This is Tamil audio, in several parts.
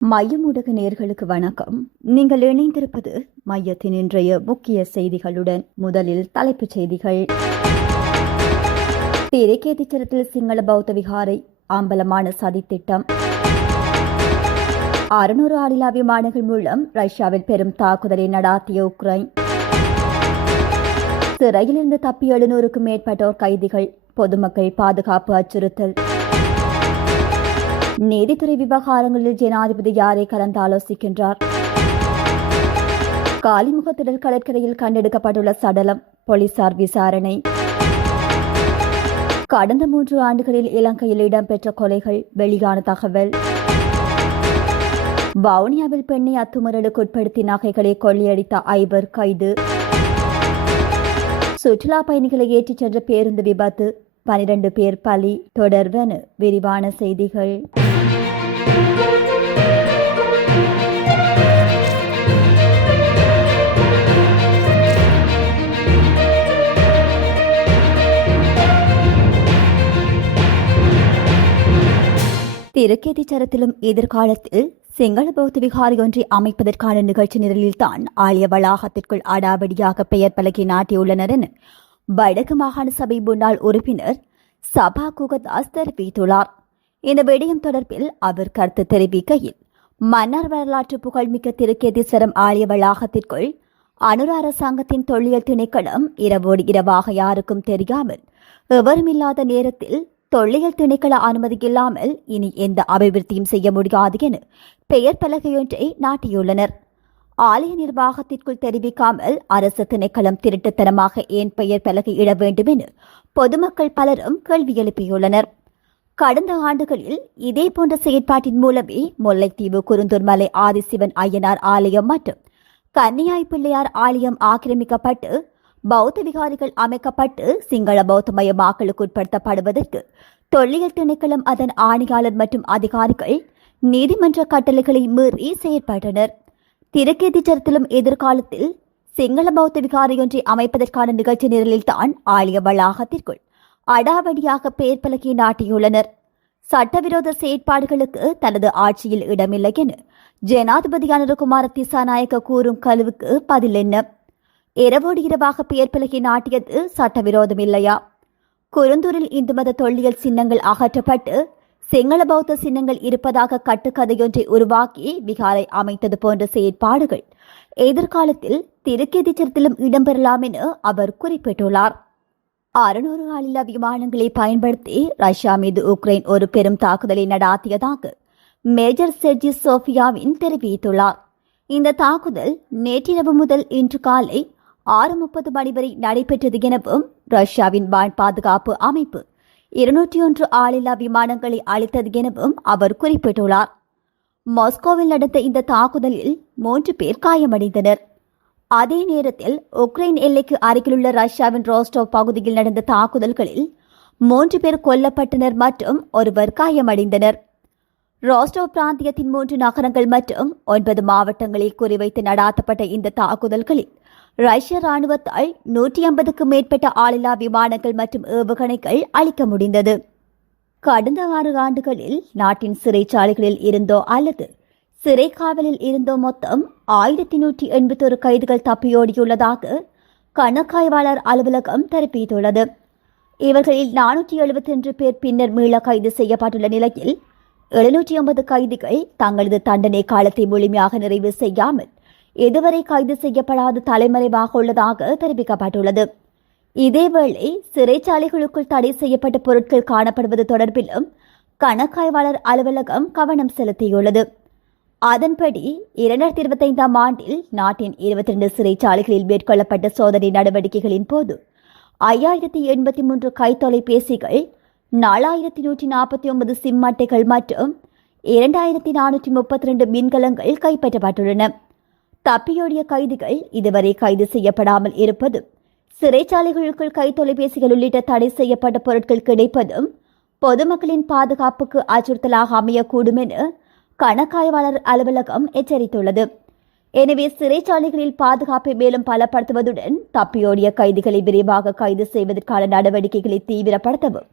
மையம் ஊடக நேயர்களுக்கு வணக்கம். நீங்கள் இணைந்திருப்பது மையத்தின் இன்றைய முக்கிய செய்திகளுடன். முதலில் தலைப்புச் செய்திகள். திரைக்கேதிச்சரத்தில் சிங்கள பௌத்த விகாரை அம்பலமான சதித்திட்டம். 600 ஆளில்லா விமானங்கள் மூலம் ரஷ்யாவில் பெரும் தாக்குதலை நடாத்திய உக்ரைன். சிறையிலிருந்து தப்பிய 700க்கும் மேற்பட்டோர் கைதிகள். பொதுமக்கள் பாதுகாப்பு அச்சுறுத்தல். நீதித்துறை விவகாரங்களில் ஜனாதிபதி யாரை கலந்தாலோசிக்கின்றார்? காலிமுகத்திடல் கடற்கரையில் கண்டெடுக்கப்பட்டுள்ள சடலம், போலீசார் விசாரணை. கடந்த 3 ஆண்டுகளில் இலங்கையில் இடம்பெற்ற கொலைகள், வெளியான தகவல். வவுனியாவில் பெண்ணை அத்துமீறலுக்கு உட்படுத்தி நகைகளை கொள்ளையடித்த 5 கைது. சுற்றுலா பயணிகளை ஏற்றிச் சென்ற பேருந்து விபத்து, 12 பேர் பலி. தொடர்பென விரிவான செய்திகள். திருக்கேதிச்சரத்திலும் எதிர்காலத்தில் சிங்கள பௌத்த விகாரை ஒன்றை அமைப்பதற்கான நிகழ்ச்சி நிரலில்தான் ஆலய வளாகத்திற்குள் அடாவடியாக பெயர் பலகை நாட்டியுள்ளனர் என வடக்கு மாகாண சபை முன்னாள் உறுப்பினர் சபா குகதாஸ் தெரிவித்துள்ளார். இந்த விடயம் தொடர்பில் அவர் கருத்து தெரிவிக்கையில், மன்னார் வரலாற்று புகழ்மிக்க திருக்கேதீஸ்வரம் ஆலய வளாகத்திற்குள் அனுர அரசாங்கத்தின் தொல்லியல் திணைக்களம் இரவோடு இரவாக யாருக்கும் தெரியாமல் எவருமில்லாத நேரத்தில் தொல்லியல் திணைக்கள அனுமதி இல்லாமல் இனி எந்த அபிவிருத்தியும் செய்ய முடியாது என பெயர் பலகையொன்றை நாட்டியுள்ளனர். ஆலய நிர்வாகத்திற்குள் தெரிவிக்காமல் அரசு திணைக்களம் திருட்டுத்தனமாக ஏன் பெயர் பலகை இட வேண்டும் என பொதுமக்கள் பலரும் கேள்வி எழுப்பியுள்ளனர். கடந்த ஆண்டுகளில் இதே போன்ற செயற்பாட்டின் மூலமே முல்லைத்தீவு குருந்தூர்மலை ஆதிசிவன் ஐயனார் ஆலயம் மற்றும் கன்னியாய் பிள்ளையார் ஆலயம் ஆக்கிரமிக்கப்பட்டு பௌத்த விகாரிகள் அமைக்கப்பட்டு சிங்கள பௌத்தமயமாக்கலுக்கு உட்படுத்தப்படுவதற்கு தொல்லியல் திணைக்களம் அதன் ஆணையாளர் மற்றும் அதிகாரிகள் நீதிமன்ற கட்டளைகளை மீறி செயற்பட்டனர். திருக்கேதீச்சரத்திலும் எதிர்காலத்தில் சிங்கள பௌத்த விகாரையொன்றை அமைப்பதற்கான நிகழ்ச்சி நிரலில்தான் ஆலய வளாகத்திற்குள் அடாவடியாக பெயர் பலகை நாட்டியுள்ளனர். சட்டவிரோத செயற்பாடுகளுக்கு தனது ஆட்சியில் இடமில்லை என ஜனாதிபதி அனுரகுமார திசாநாயக்க கூறும் கழுவுக்கு பதில் என்ன? இரவோடு இரவாக பெயர் பலகை நாட்டியது சட்டவிரோதம் இல்லையா? குருந்தூரில் இந்து மத தொல்லியல் சின்னங்கள் அகற்றப்பட்டு சிங்கள பௌத்த சின்னங்கள் இருப்பதாக கட்டுக்கதையொன்றை உருவாக்கி விகாரை அமைத்தது போன்ற செயற்பாடுகள் எதிர்காலத்தில் திருக்கேதீச்சரத்திலும் இடம்பெறலாம் என அவர் குறிப்பிட்டுள்ளார். 600 ஆளில்லா விமானங்களை பயன்படுத்தி ரஷ்யா மீது உக்ரைன் ஒரு பெரும் தாக்குதலை நடாத்தியதாக மேஜர் செர்ஜி சோஃபியாவின் தெரிவித்துள்ளார். இந்த தாக்குதல் நேற்றிரவு முதல் இன்று காலை 6:30 மணி வரை நடைபெற்றது எனவும் ரஷ்யாவின் வான் பாதுகாப்பு அமைப்பு 201 ஆளில்லா விமானங்களை அளித்தது எனவும் அவர் குறிப்பிட்டுள்ளார். மாஸ்கோவில் நடந்த இந்த தாக்குதலில் 3 பேர் காயமடைந்தனர். அதே நேரத்தில் உக்ரைன் எல்லைக்கு அருகிலுள்ள ரஷ்யாவின் ரோஸ்டோவ் பகுதியில் நடந்த தாக்குதல்களில் 3 பேர் கொல்லப்பட்டனர் மற்றும் 1 காயமடைந்தனர். ரோஸ்டோவ் பிராந்தியத்தின் 3 நகரங்கள் மற்றும் 9 மாவட்டங்களில் குறிவைத்து நடாத்தப்பட்ட இந்த தாக்குதல்களில் ரஷ்ய ராணுவத்தால் 150க்கும் மேற்பட்ட ஆளில்லா விமானங்கள் மற்றும் ஏவுகணைகள் அளிக்க முடிந்தது. கடந்த 6 ஆண்டுகளில் நாட்டின் சிறைச்சாலைகளில் இருந்தோ அல்லது சிறை காவலில் இருந்தோ மொத்தம் 1181 கைதிகள் தப்பியோடியுள்ளதாக கணக்காய்வாளர் அலுவலகம் தெரிவித்துள்ளது. இவர்களில் 471 பேர் பின்னர் மீள கைது செய்யப்பட்டுள்ள நிலையில் 750 கைதிகள் தங்களது தண்டனை காலத்தை முழுமையாக நிறைவு செய்யாமல் இதுவரை கைது செய்யப்படாது தலைமறைவாக உள்ளதாக தெரிவிக்கப்பட்டுள்ளது. இதேவேளை சிறைச்சாலைகளுக்குள் தடை செய்யப்பட்ட பொருட்கள் காணப்படுவது தொடர்பிலும் கணக்காய்வாளர் அலுவலகம் கவனம் செலுத்தியுள்ளது. அதன்படி 2025ஆம் ஆண்டில் நாட்டின் 22 சிறைச்சாலைகளில் மேற்கொள்ளப்பட்ட சோதனை நடவடிக்கைகளின் போது 5083 கைத்தொலைபேசிகள், 4149 சிம் அட்டைகள் மற்றும் 2432 மின்கலங்கள் கைப்பற்றப்பட்டுள்ளன. தப்பியோடிய கைதிகள் இதுவரை கைது செய்யப்படாமல் இருப்பதும், சிறைச்சாலைகளுக்குள் கைத்தொலைபேசிகள் உள்ளிட்ட தடை செய்யப்பட்ட பொருட்கள் கிடைப்பதும் பொதுமக்களின் பாதுகாப்புக்கு அச்சுறுத்தலாக அமையக்கூடும் என கணக்காய்வாளர் அலுவலகம் எச்சரித்துள்ளது. எனவே சிறைச்சாலைகளில் பாதுகாப்பை மேலும் பலப்படுத்துவதுடன் தப்பியோடிய கைதிகளை விரைவாக கைது செய்வதற்கான நடவடிக்கைகளை தீவிரப்படுத்தவும்,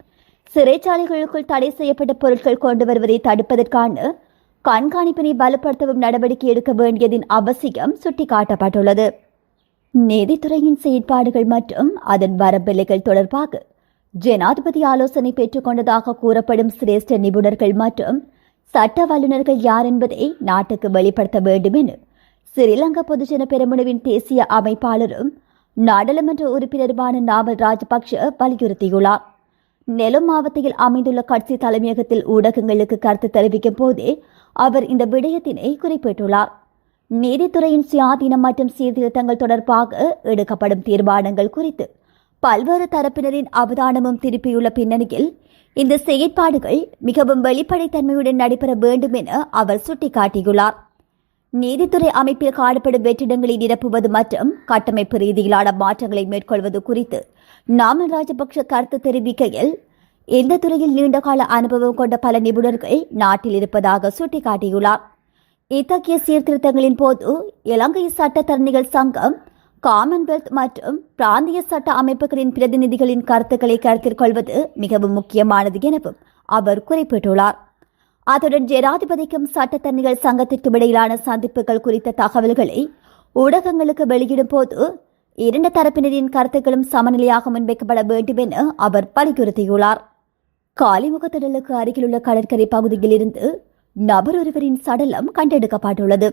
சிறைச்சாலைகளுக்குள் தடை செய்யப்பட்ட பொருட்கள் கொண்டு வருவதை தடுப்பதற்கான கண்காணிப்பினை பலப்படுத்தவும் நடவடிக்கை எடுக்க வேண்டியதின் அவசியம் சுட்டிக்காட்டப்பட்டுள்ளது. நீதித்துறையின் செயற்பாடுகள் மற்றும் அதன் வரம்பெல்லைகள் தொடர்பாக ஜனாதிபதி ஆலோசனை பெற்றுக் கொண்டதாக கூறப்படும் சிரேஷ்ட நிபுணர்கள் மற்றும் சட்ட வல்லுநர்கள் யார் என்பதை நாட்டுக்கு வெளிப்படுத்த வேண்டும் என ஸ்ரீலங்கா பொதுஜன பெரமுனவின் தேசிய அமைப்பாளரும் நாடாளுமன்ற உறுப்பினருமான நாமல் ராஜபக்ஷ வலியுறுத்தியுள்ளார். நெலும் மாவட்டத்தில் அமைந்துள்ள கட்சி தலைமையகத்தில் ஊடகங்களுக்கு கருத்து தெரிவிக்கும் போதே அவர் இந்த விடயத்தினை குறிப்பிட்டுள்ளார். நீதித்துறையின் சுயாதீனம் மற்றும் சீர்திருத்தங்கள் தொடர்பாக எடுக்கப்படும் தீர்மானங்கள் குறித்து பல்வேறு தரப்பினரின் அவதானமும் திருப்பியுள்ள பின்னணியில் இந்த செயற்பாடுகள் மிகவும் வெளிப்படைத்தன்மையுடன் நடைபெற வேண்டும் என அவர் சுட்டிக்காட்டியுள்ளார். நீதித்துறை அமைப்பில் காணப்படும் வெற்றிடங்களை நிரப்புவது மற்றும் கட்டமைப்பு ரீதியிலான மாற்றங்களை மேற்கொள்வது குறித்து நாமல் ராஜபக்ஷ கருத்து தெரிவிக்கையில் இந்த துறையில் நீண்டகால அனுபவம் கொண்ட பல நிபுணர்கள் நாட்டில் இருப்பதாக சுட்டிக்காட்டியுள்ளார். இத்தகைய சீர்திருத்தங்களின் போது இலங்கை சட்டத்தரணிகள் சங்கம், காமன்வெல்த் மற்றும் பிராந்திய சட்ட அமைப்புகளின் பிரதிநிதிகளின் கருத்துக்களை கருத்தில் கொள்வது மிகவும் முக்கியமானது எனவும் அவர் குறிப்பிட்டுள்ளார். அத்துடன் ஜனாதிபதிக்கும் சட்டத்தரணிகள் சங்கத்திற்கும் இடையிலான சந்திப்புகள் குறித்த தகவல்களை ஊடகங்களுக்கு வெளியிடும் போது இரண்டு தரப்பினரின் கருத்துக்களும் சமநிலையாக முன்வைக்கப்பட வேண்டும் என அவர் வலியுறுத்தியுள்ளார். காலிமுகத்திடலுக்கு அருகிலுள்ள கடற்கரை பகுதியில் இருந்து நபர் ஒருவரின் சடலம் கண்டெடுக்கப்பட்டுள்ளது.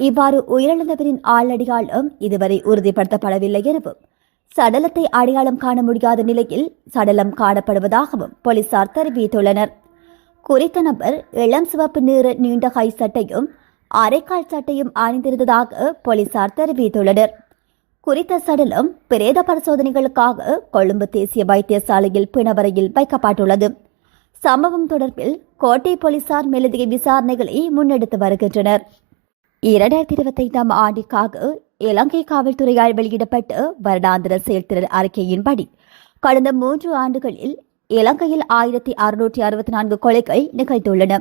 இவ்வாறு உயிரிழந்தவரின் ஆளடையாளம் இதுவரை உறுதிப்படுத்தப்படவில்லை எனவும் சடலத்தை அடையாளம் காண முடியாத நிலையில் சடலம் காணப்படுவதாகவும் போலீசார் தெரிவித்துள்ளனர். குறித்த நபர் இளம் சிவப்பு நிற நீண்ட கை சட்டையும் அரைக்கால் சட்டையும் அணிந்திருந்ததாக போலீசார் தெரிவித்துள்ளனர். குறித்த சடலம் பிரேத பரிசோதனைகளுக்காக கொழும்பு தேசிய வைத்தியசாலையில் பிணவரையில் வைக்கப்பட்டுள்ளது. சம்பவம் தொடர்பில் கோட்டை போலீசார் மேலதிக விசாரணைகளை முன்னெடுத்து வருகின்றனர். 2025 ஆண்டிற்காக இலங்கை காவல்துறையால் வெளியிடப்பட்ட வருடாந்திர செயல்திறன் அறிக்கையின்படி கடந்த 3 ஆண்டுகளில் இலங்கையில் 1664 கொலைகள் நிகழ்ந்துள்ளன.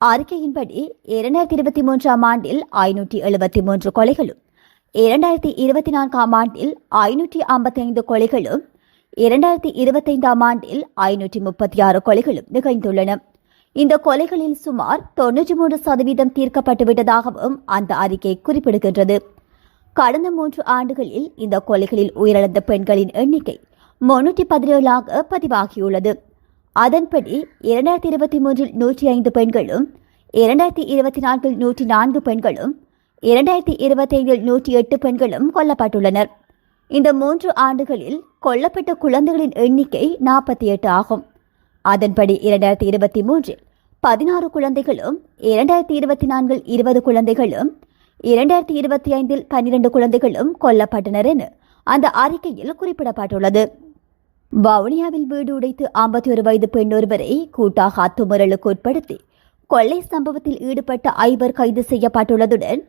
அறிக்கையின்படி 2023 ஆண்டில் 573 கொலைகளும், 2024 ஆண்டில் 555 கொலைகளும், 2025 ஆண்டில் 536 கொலைகளும் நிகழ்ந்துள்ளன. இந்த கொலைகளில் சுமார் 93% தீர்க்கப்பட்டுவிட்டதாகவும் அந்த அறிக்கை குறிப்பிடுகின்றது. கடந்த 3 ஆண்டுகளில் இந்த கொலைகளில் உயிரிழந்த பெண்களின் எண்ணிக்கை 317 பதிவாகியுள்ளது. அதன்படி 2023 105 பெண்களும், 2024 104 பெண்களும், 2025 108 பெண்களும் கொல்லப்பட்டுள்ளனர். இந்த 3 ஆண்டுகளில் கொல்லப்பட்ட குழந்தைகளின் எண்ணிக்கை 48 ஆகும். அதன்படி 2023 16 குழந்தைகளும், 2024 20 குழந்தைகளும், 2025 12 குழந்தைகளும் கொல்லப்பட்டனர் என அந்த அறிக்கையில் குறிப்பிடப்பட்டுள்ளது. வவுனியாவில் வீடு உடைத்து 51 வயது பெண் ஒருவரை கூட்டாக அத்துமீறலுக்கு உட்படுத்தி கொள்ளை சம்பவத்தில் ஈடுபட்ட 5 கைது செய்யப்பட்டுள்ளதுடன்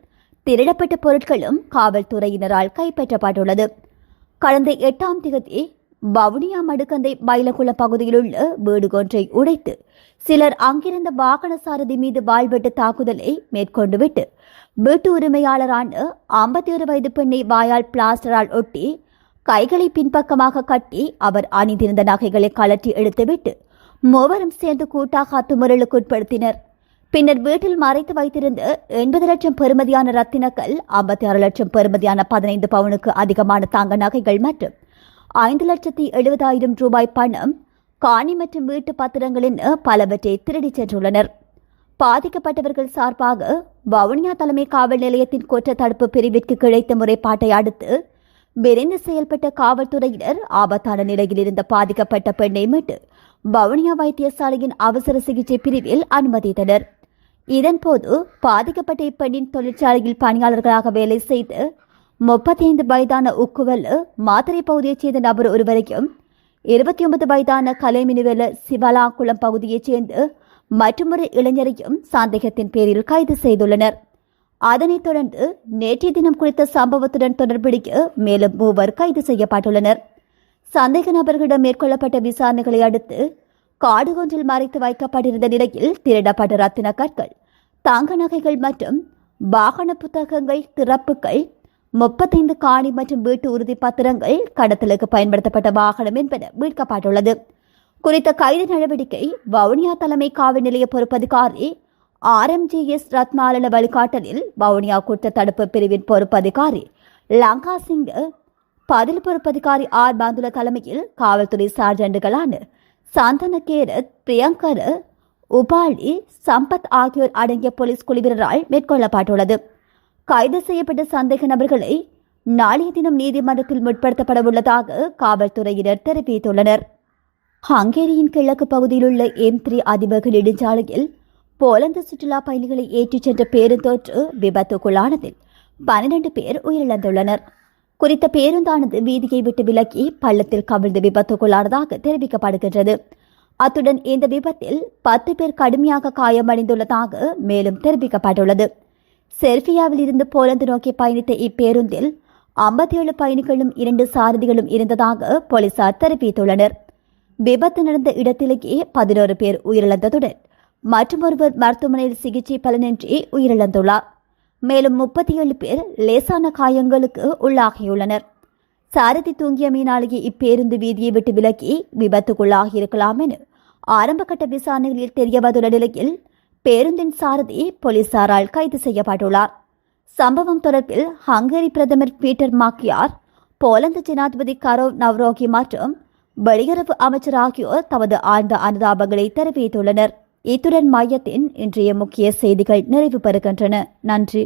திருடப்பட்ட பொருட்களும் காவல்துறையினரால் கைப்பற்றப்பட்டுள்ளது. கடந்த 8ஆம் தேதி வவுனியா மடுக்கந்தை பைலகுளம் பகுதியில் உள்ள வீடு ஒன்றை உடைத்து சிலர் அங்கிருந்த வாகன சாரதி மீது வாள்வெட்டு தாக்குதலை மேற்கொண்டுவிட்டு வீட்டு உரிமையாளரான 51 வயது பெண்ணை வாயால் பிளாஸ்டரால் ஒட்டி கைகளை பின்பக்கமாக கட்டி அவர் அணிந்திருந்த நகைகளை கலற்றி எடுத்துவிட்டு மூவரும் சேர்ந்து கூட்டாக அத்துமுறலுக்கு உட்படுத்தினர். பின்னர் வீட்டில் மறைத்து வைத்திருந்த 80 லட்சம் பெறுமதியான ரத்தினக்கல், 56 லட்சம் பெறுமதியான 15 பவுனுக்கு அதிகமான தங்க நகைகள் மற்றும் 5,70,000 ரூபாய் பணம், காணி மற்றும் வீட்டு பத்திரங்களின் பலவற்றை திருடிச் சென்றுள்ளனர். பாதிக்கப்பட்டவர்கள் சார்பாக வவுனியா தலைமை காவல் நிலையத்தின் குற்ற தடுப்பு பிரிவிற்கு கிடைத்த முறைப்பாட்டை அடுத்து விரைந்து செயல்பட்ட காவல்துறையினர் ஆபத்தான நிலையில் இருந்த பாதிக்கப்பட்ட பெண்ணை மீட்டு வவுனியா வைத்தியசாலையின் அவசர சிகிச்சை பிரிவில் அனுமதித்தனர். இதன்போது பாதிக்கப்பட்ட இப்பெண்ணின் தொழிற்சாலையில் பணியாளர்களாக வேலை செய்து 35 வயதான உக்குவல் மாத்தறை பகுதியைச் சேர்ந்த நபர் ஒருவரையும், 29 வயதான கலைமினுவெல சிவலாங்குளம் பகுதியைச் சேர்ந்து மற்றொரு இளைஞரையும் சந்தேகத்தின் பேரில் கைது செய்துள்ளனர். அதனைத் தொடர்ந்து நேற்றைய தினம் குறித்த சம்பவத்துடன் தொடர்புடைய மேலும் 3 கைது செய்யப்பட்டுள்ளனர். சந்தேக நபர்களிடம் மேற்கொள்ளப்பட்ட விசாரணைகளை அடுத்து காடு ஒன்றில் மறைத்து வைக்கப்பட்டிருந்த நிலையில் திருடப்பட்ட ரத்தின கற்கள், தங்க நகைகள் மற்றும் வாகன புத்தகங்கள், திறப்புகள், 35 காணி மற்றும் வீட்டு உறுதி பத்திரங்கள், கடத்தலுக்கு பயன்படுத்தப்பட்ட வாகனம் என்பன மீட்கப்பட்டுள்ளது. குறித்த கைது நடவடிக்கை வவுனியா தலைமை காவல் நிலைய பொறுப்பதிகாரி RMGS ரத்னாலன வழிகாட்டலில் வவுனியா குற்ற தடுப்பு பிரிவின் பொறுப்பதிகாரி லங்கா சிங், பதில் பொறுப்பதிகாரி ஆர் பந்துல தலைமையில் காவல்துறை சார்ஜென்ட்டுகளான சந்தன கேரத், பிரியங்கர, உபாலி, சம்பத் ஆகியோர் அடங்கிய போலீஸ் குழுவினரால் மேற்கொள்ளப்பட்டுள்ளது. கைது செய்யப்பட்ட சந்தேக நபர்களை நாளைய தினம் நீதிமன்றத்தில் முற்படுத்தப்படவுள்ளதாக காவல்துறையினர் தெரிவித்துள்ளனர். ஹங்கேரியின் கிழக்கு பகுதியில் உள்ள M3 அதிவேக நெடுஞ்சாலையில் போலந்து சுற்றுலா பயணிகளை ஏற்றிச் சென்ற பேருந்தொன்று விபத்துக்குள்ளானதில் 12 பேர் உயிரிழந்துள்ளனர். குறித்த பேருந்தானது வீதியை விட்டு விலக்கி பள்ளத்தில் கவிழ்ந்து விபத்துக்குள்ளானதாக தெரிவிக்கப்படுகின்றது. அத்துடன் இந்த விபத்தில் 10 பேர் கடுமையாக காயமடைந்துள்ளதாக மேலும் தெரிவிக்கப்பட்டுள்ளது. செர்பியாவில் இருந்து போலந்து நோக்கி பயணித்த இப்பேருந்தில் 57 பயணிகளும் 2 சாரதிகளும் இருந்ததாக போலீசார் தெரிவித்துள்ளனர். விபத்து நடந்த இடத்திலேயே 11 பேர் உயிரிழந்ததுடன் மற்றொருவர் மருத்துவமனையில் சிகிச்சை பலனின்றி உயிரிழந்துள்ளார். மேலும் 37 பேர் லேசான காயங்களுக்கு உள்ளாகியுள்ளனர். சாரதி தூங்கிய மீனாலேயே இப்பேருந்து வீதியை விட்டு விலக்கி விபத்துக்குள்ளாகி இருக்கலாம் என ஆரம்பகட்ட விசாரணைகளில் தெரியவந்துள்ள நிலையில் பேருந்தின் சாரதி போலீசாரால் கைது செய்யப்பட்டுள்ளார். சம்பவம் தொடர்பில் ஹங்கேரி பிரதமர் பீட்டர் மாக்கியார், போலந்து ஜனாதிபதி கரோவ் நவ்ரோகி மற்றும் வெளியுறவு அமைச்சர் ஆகியோர் தமது ஆழ்ந்த அனுதாபங்களை தெரிவித்துள்ளனர். இத்துடன் மையத்தின் இன்றைய முக்கிய செய்திகள் நிறைவு பெறுகின்றன. நன்றி.